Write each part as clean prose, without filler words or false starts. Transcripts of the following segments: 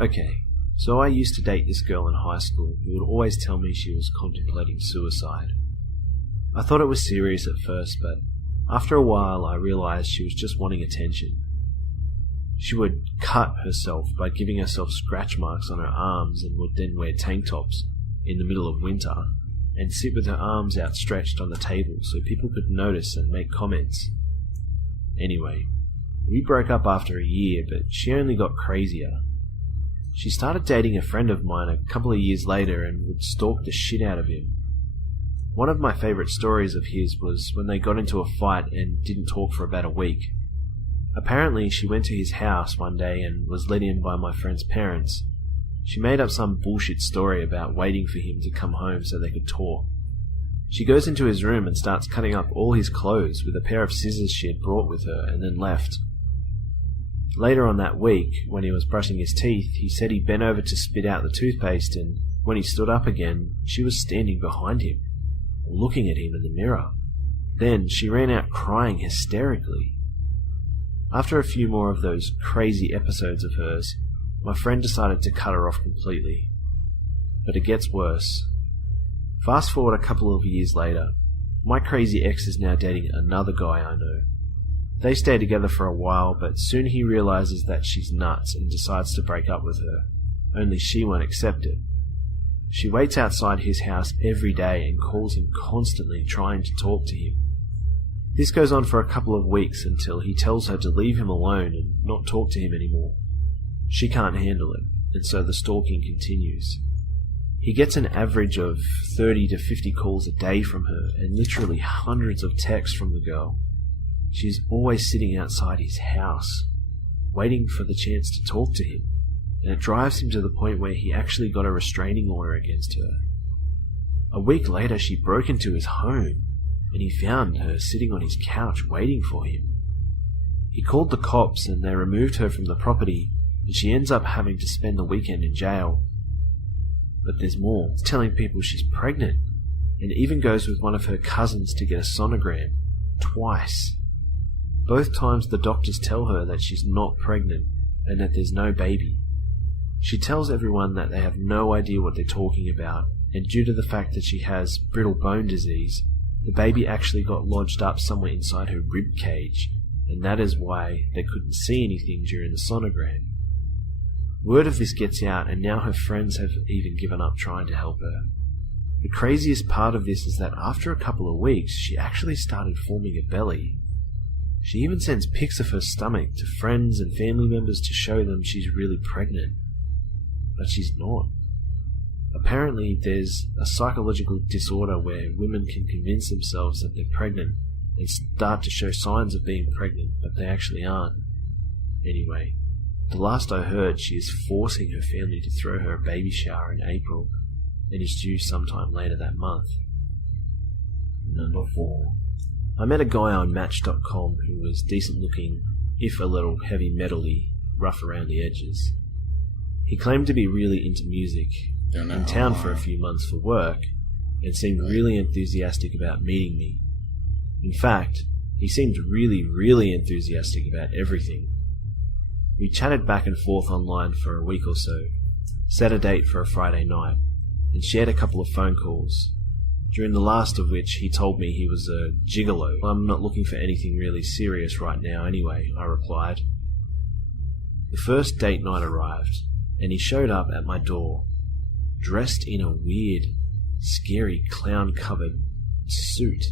Okay, so I used to date this girl in high school who would always tell me she was contemplating suicide. I thought it was serious at first, but after a while I realized she was just wanting attention. She would cut herself by giving herself scratch marks on her arms and would then wear tank tops in the middle of winter and sit with her arms outstretched on the table so people could notice and make comments. Anyway, we broke up after a year, but she only got crazier. She started dating a friend of mine a couple of years later and would stalk the shit out of him. One of my favourite stories of his was when they got into a fight and didn't talk for about a week. Apparently, she went to his house one day and was let in by my friend's parents. She made up some bullshit story about waiting for him to come home so they could talk. She goes into his room and starts cutting up all his clothes with a pair of scissors she had brought with her and then left. Later on that week, when he was brushing his teeth, he said he bent over to spit out the toothpaste, and when he stood up again, she was standing behind him, looking at him in the mirror. Then she ran out crying hysterically. After a few more of those crazy episodes of hers, my friend decided to cut her off completely. But it gets worse. Fast forward a couple of years later, my crazy ex is now dating another guy I know. They stay together for a while, but soon he realizes that she's nuts and decides to break up with her, only she won't accept it. She waits outside his house every day and calls him constantly, trying to talk to him. This goes on for a couple of weeks until he tells her to leave him alone and not talk to him anymore. She can't handle it, and so the stalking continues. He gets an average of 30 to 50 calls a day from her and literally hundreds of texts from the girl. She's always sitting outside his house, waiting for the chance to talk to him, and it drives him to the point where he actually got a restraining order against her. A week later, she broke into his home, and he found her sitting on his couch waiting for him. He called the cops and they removed her from the property, and she ends up having to spend the weekend in jail. But there's more. It's telling people she's pregnant, and even goes with one of her cousins to get a sonogram, twice. Both times the doctors tell her that she's not pregnant and that there's no baby. She tells everyone that they have no idea what they're talking about, and due to the fact that she has brittle bone disease, the baby actually got lodged up somewhere inside her rib cage, and that is why they couldn't see anything during the sonogram. Word of this gets out, and now her friends have even given up trying to help her. The craziest part of this is that after a couple of weeks, she actually started forming a belly. She even sends pics of her stomach to friends and family members to show them she's really pregnant. But she's not. Apparently, there's a psychological disorder where women can convince themselves that they're pregnant and start to show signs of being pregnant, but they actually aren't. Anyway, the last I heard, she is forcing her family to throw her a baby shower in April and is due sometime later that month. Number 4. I met a guy on Match.com who was decent looking, if a little heavy metal-y, rough around the edges. He claimed to be really into music, in town for a few months for work, and seemed really enthusiastic about meeting me. In fact, he seemed really enthusiastic about everything. We chatted back and forth online for a week or so, set a date for a Friday night, and shared a couple of phone calls, during the last of which he told me he was a gigolo. "I'm not looking for anything really serious right now anyway," I replied. The first date night arrived, and he showed up at my door, dressed in a weird, scary clown-covered suit.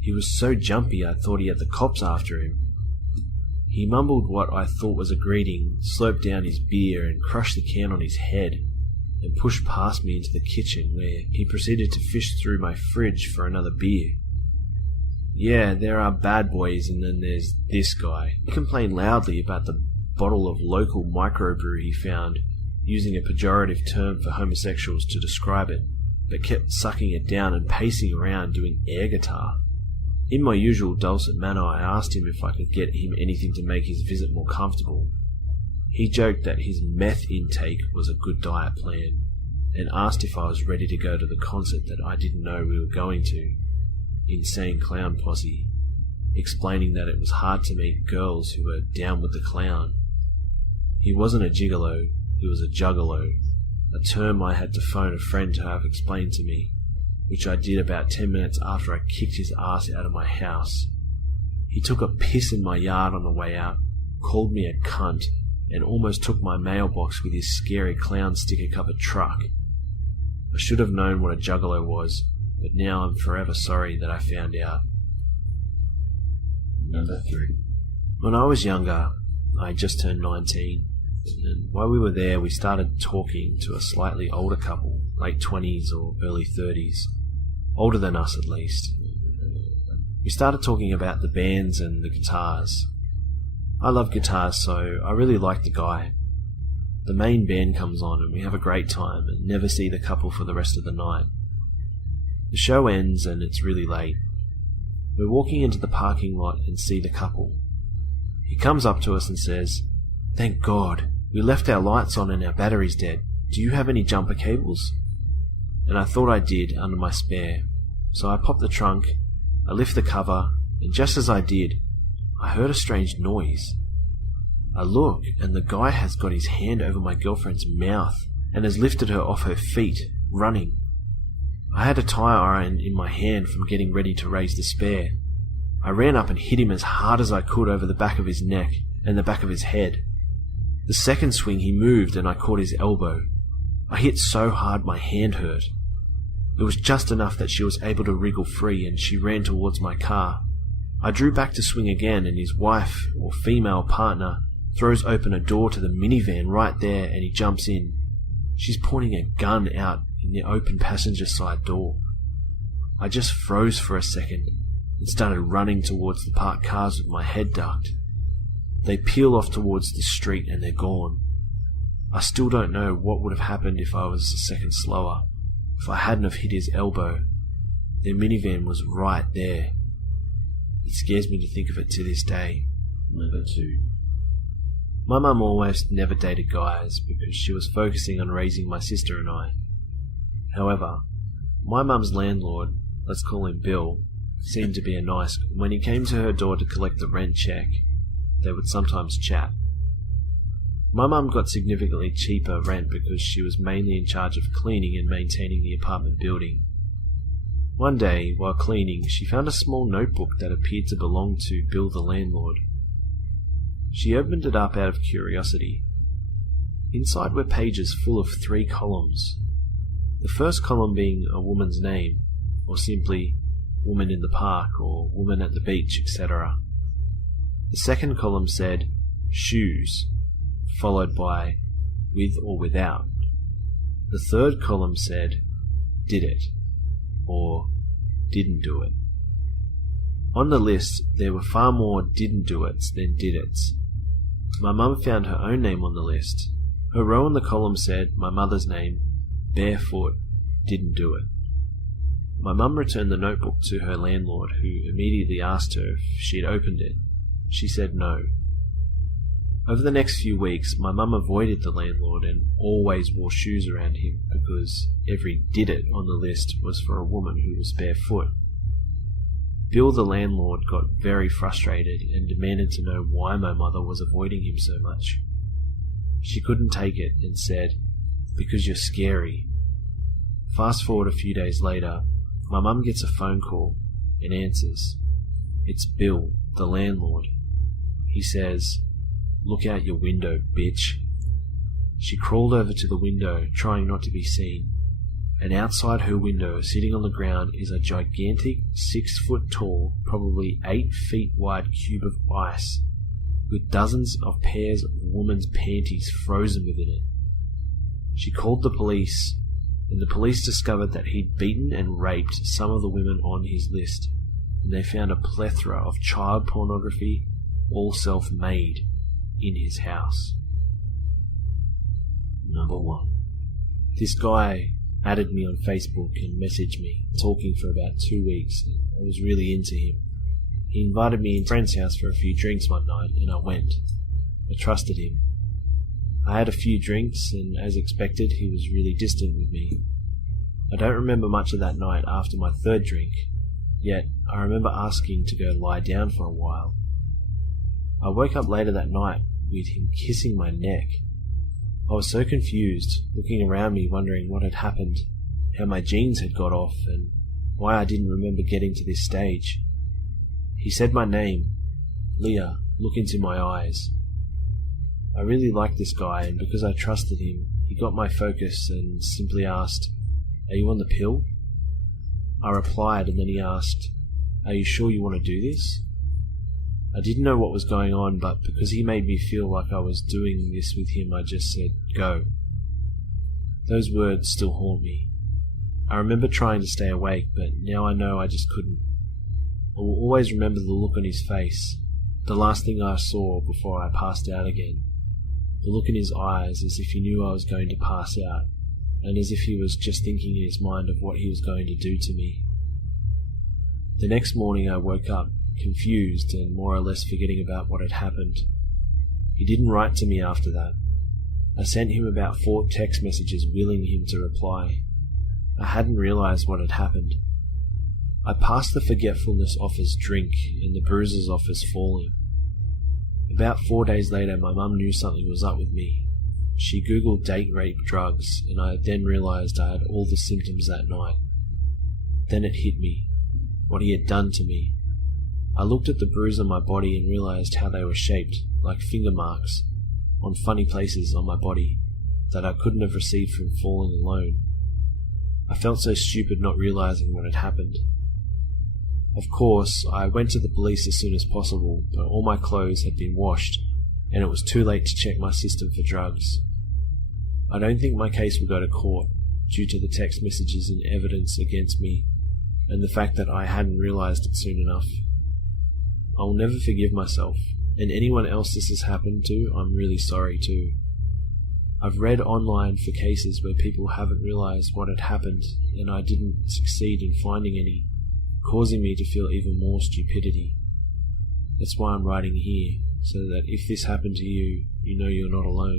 He was so jumpy I thought he had the cops after him. He mumbled what I thought was a greeting, slurped down his beer and crushed the can on his head, and pushed past me into the kitchen, where he proceeded to fish through my fridge for another beer. Yeah, there are bad boys, and then there's this guy. He complained loudly about the bottle of local microbrew he found, using a pejorative term for homosexuals to describe it, but kept sucking it down and pacing around doing air guitar. In my usual dulcet manner, I asked him if I could get him anything to make his visit more comfortable. He joked that his meth intake was a good diet plan, and asked if I was ready to go to the concert that I didn't know we were going to, Insane Clown Posse, explaining that it was hard to meet girls who were down with the clown. He wasn't a gigolo, He was a juggalo, a term I had to phone a friend to have explained to me, which I did about 10 minutes after I kicked his ass out of my house. He took a piss in my yard on the way out, called me a cunt, and almost took my mailbox with his scary clown sticker-covered truck. I should have known what a juggalo was, but now I'm forever sorry that I found out. Number 3. When I was younger, I had just turned 19, and while we were there we started talking to a slightly older couple, late 20s or early 30s, older than us at least. We started talking about the bands and the guitars. I love guitars, so I really liked the guy. The main band comes on and we have a great time and never see the couple for the rest of the night. The show ends and it's really late. We're walking into the parking lot and see the couple. He comes up to us and says, "Thank God, we left our lights on and our battery's dead. Do you have any jumper cables?" And I thought I did under my spare, so I popped the trunk, I lift the cover, and just as I did, I heard a strange noise. I look, and the guy has got his hand over my girlfriend's mouth and has lifted her off her feet, running. I had a tire iron in my hand from getting ready to raise the spare. I ran up and hit him as hard as I could over the back of his neck and the back of his head. The second swing he moved and I caught his elbow. I hit so hard my hand hurt. It was just enough that she was able to wriggle free and she ran towards my car. I drew back to swing again and his wife, or female partner, throws open a door to the minivan right there and he jumps in. She's pointing a gun out in the open passenger side door. I just froze for a second and started running towards the parked cars with my head ducked. They peel off towards the street and they're gone. I still don't know what would have happened if I was a second slower, if I hadn't have hit his elbow. Their minivan was right there. It scares me to think of it to this day. Number 2. My mum almost never dated guys because she was focusing on raising my sister and I. However, my mum's landlord, let's call him Bill, seemed to be a nice guy. When he came to her door to collect the rent check, they would sometimes chat. My mum got significantly cheaper rent because she was mainly in charge of cleaning and maintaining the apartment building. One day, while cleaning, she found a small notebook that appeared to belong to Bill the landlord. She opened it up out of curiosity. Inside were pages full of 3 columns. The first column being a woman's name, or simply woman in the park or woman at the beach, etc. The second column said shoes, followed by with or without. The third column said did it, or didn't do it. On the list, there were far more didn't do it's than did it's. My mum found her own name on the list. Her row in the column said my mother's name, barefoot, didn't do it. My mum returned the notebook to her landlord, who immediately asked her if she had opened it. She said no. Over the next few weeks, my mum avoided the landlord and always wore shoes around him because every did it on the list was for a woman who was barefoot. Bill the landlord got very frustrated and demanded to know why my mother was avoiding him so much. She couldn't take it and said, "Because you're scary." Fast forward a few days later, my mum gets a phone call and answers. It's Bill, the landlord. He says, "Look out your window, bitch." She crawled over to the window, trying not to be seen, and outside her window, sitting on the ground, is a gigantic 6-foot-tall, probably 8 feet wide cube of ice, with dozens of pairs of women's panties frozen within it. She called the police, and the police discovered that he'd beaten and raped some of the women on his list, and they found a plethora of child pornography, all self-made, in his house. Number 1. This guy added me on Facebook and messaged me, talking for about 2 weeks, and I was really into him. He invited me into a friend's house for a few drinks one night, and I went. I trusted him. I had a few drinks, and as expected, he was really distant with me. I don't remember much of that night after my 3rd drink, yet I remember asking to go lie down for a while. I woke up later that night with him kissing my neck. I was so confused, looking around me wondering what had happened, how my jeans had got off, and why I didn't remember getting to this stage. He said my name. Leah, look into my eyes. I really liked this guy, and because I trusted him, he got my focus and simply asked, "Are you on the pill?" I replied, and then he asked, "Are you sure you want to do this?" I didn't know what was going on, but because he made me feel like I was doing this with him, I just said, "Go." Those words still haunt me. I remember trying to stay awake, but now I know I just couldn't. I will always remember the look on his face, the last thing I saw before I passed out again. The look in his eyes, as if he knew I was going to pass out, and as if he was just thinking in his mind of what he was going to do to me. The next morning I woke up, confused and more or less forgetting about what had happened. He didn't write to me after that. I sent him about 4 text messages willing him to reply. I hadn't realized what had happened. I passed the forgetfulness off as drink and the bruises off as falling. About 4 days later, my mum knew something was up with me. She googled date rape drugs, and I then realized I had all the symptoms that night. Then it hit me, what he had done to me. I looked at the bruise on my body and realized how they were shaped, like finger marks, on funny places on my body that I couldn't have received from falling alone. I felt so stupid not realizing what had happened. Of course, I went to the police as soon as possible, but all my clothes had been washed, and it was too late to check my system for drugs. I don't think my case will go to court, due to the text messages and evidence against me, and the fact that I hadn't realized it soon enough. I will never forgive myself, and anyone else this has happened to, I'm really sorry too. I've read online for cases where people haven't realized what had happened, and I didn't succeed in finding any, causing me to feel even more stupidity. That's why I'm writing here, so that if this happened to you, you know you're not alone.